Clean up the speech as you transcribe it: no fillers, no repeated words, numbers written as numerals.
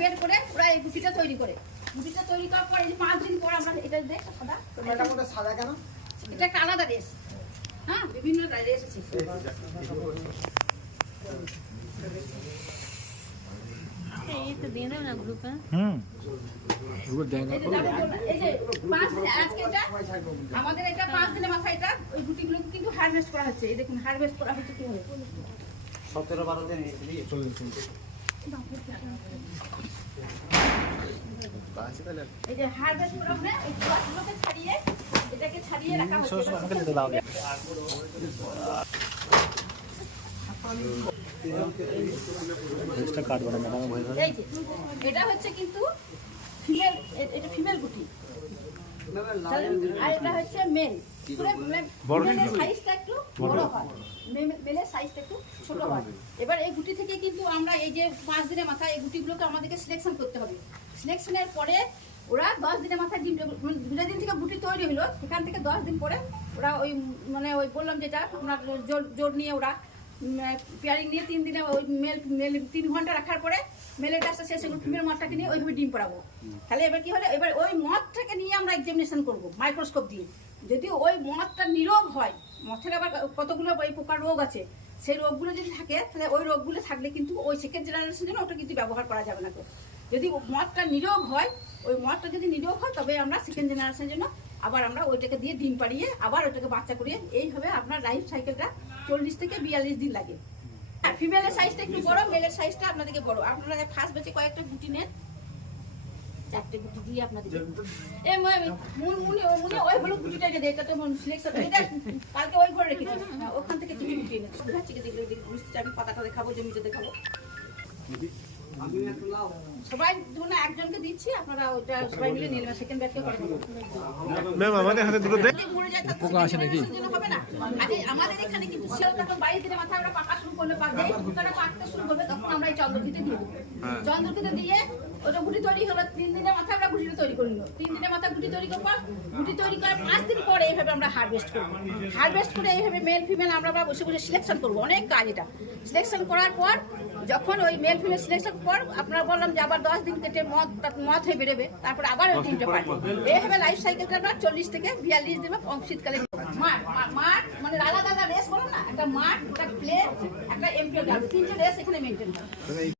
বের করে ওরা এই গুটিটা তৈরি করে। গুটিটা তৈরি করার পর এই 5 দিন পর আমরা এটা দেখ সাদা। ম্যাডাম ওটা সাদা কেন? এটা একটা আলাদা রেস। হ্যাঁ, বিভিন্ন রেস আছে। এই তো দিয়ে দাও না গ্রুপে। গ্রুপে দেন না। এই যে 5 দিন আজকে এটা আমাদের এটা 5 দিনের মাথায় এটা ওই গুটিগুলো কিন্তু হারভেস্ট করা হচ্ছে। এই দেখুন হারভেস্ট করা হচ্ছে কিভাবে। 17-12 দিন চলুন। এই যে হারভেস্ট করা হবে এই গাছগুলোকে ছাড়িয়ে এটাকে ছাড়িয়ে রাখা হচ্ছে। আমাকে দিতে দাও। এক্সট্রা কাট বানা ম্যাডাম ভাই। এই যে এটা হচ্ছে কিন্তু ফিমেল, এটা ফিমেল গুটি আর এটা হচ্ছে মেল। মেলের সাইজটা একটু বড় হয়, মেলের সাইজটা একটু ছোট হয়। এবার এই গুটি থেকে কিন্তু আমরা এই যে 5 দিনের মাথায় এই গুটিগুলোকে আমাদেরকে সিলেকশন করতে হবে। সিলেকশনের পরে ওরা 10 দিনের মাথায় ডিম, যেদিন থেকে গুটি তৈরি হলো সেখান থেকে 10 দিন পরে ওরা ওই মানে ওই বললাম যেটা আমরা জোর নিয়ে ওরা পেয়ারিং নিয়ে 3 দিনে ওই মেল 3 ঘন্টা রাখার পরে মেলের কাছে শেষে ফিমেল মদটাকে নিয়ে ওইভাবে ডিম পড়াবো। তাহলে এবার কি হলো, এবার ওই মদটাকে নিয়ে আমরা এক্সামিনেশন করবো মাইক্রোস্কোপ দিয়ে। যদি ওই মদটা নিরোগ হয়, মথের আবার কতগুলো এই পোকার রোগ আছে, সেই রোগগুলো যদি থাকে তাহলে ওই রোগগুলো থাকলে কিন্তু ওই সেকেন্ড জেনারেশনের জন্য ওটা কিন্তু ব্যবহার করা যাবে না। তো যদি মদটা নিরোগ হয়, ওই মদটা যদি নিরোগ হয় তবে আমরা সেকেন্ড জেনারেশনের জন্য আবার আমরা ওইটাকে দিয়ে ডিম পাড়িয়ে আবার ওইটাকে বাচ্চা করিয়ে এইভাবে আপনার লাইফ সাইকেলটা 40 থেকে 42 দিন লাগে। হ্যাঁ, ফিমেলের সাইজটা একটু বড়, মেলের সাইজটা আপনাদেরকে বড়। আপনারা ফার্স্ট ব্যাচে কয়েকটা গুটি নেন, 4টে গুটি দিয়ে আপনাদের এই মুনি ওই হলো গুটিটা যে এটা তো সিলেকশন এটা কালকে ওই ঘরে রেখেছি। ওখান থেকে কিছু গুটি এনে বুঝাচ্ছি কি দেখলে বুঝতে আমি পাতাটা দেখাবো, জমিটা দেখাবো। সবাই ধরুন একজনকে দিচ্ছি, আপনারা ওটা সবাই মিলে নিলেন, সেকেন্ড ব্যাচকে করে দেবেন। ম্যাম আমাদের হাতে দুটো দেন। পোকা আসে নাকি হবে না। আজ আমাদের এখানে কিন্তু সেলটা তো 22 দিনের মাথায় আমরা পাকা শুরু করলে পাক দেই, পোকাটা পাকতে শুরু করবে তখন আমরা এই চন্দ্রকিতে দিয়ে দেব। চন্দ্রকিতে দিয়ে ওটা গুটি তৈরি হলো 3 দিনের মাথায় আমরা গুটিটা তৈরি করে নিল। 3 দিনের মাথায় গুটি তৈরি করব, গুটি তৈরি করার 5 দিন পরে এইভাবে আমরা হারভেস্ট করব। হারভেস্ট করে এইভাবে মেল ফিমেল আমরা বসে বসে সিলেকশন করব। অনেক কাজ এটা। সিলেকশন করার পর যখন ওই মেল ফিমেল সিলেকশন পর আপনারা বললাম যে আবার 10 দিন কেটে মদ হয়ে বেরোবে, তারপরে আবার ওই ডিমটা পারবে। এইভাবে লাইফ সাইকেলটা আমরা 40 থেকে 42 দিন শীতকালে মাঠ মানে আলাদা রেস বলো না, একটা মাঠ, একটা প্লেন, একটা এমপ্লয়, 3টে রেস এখানে মেনটেন হয়।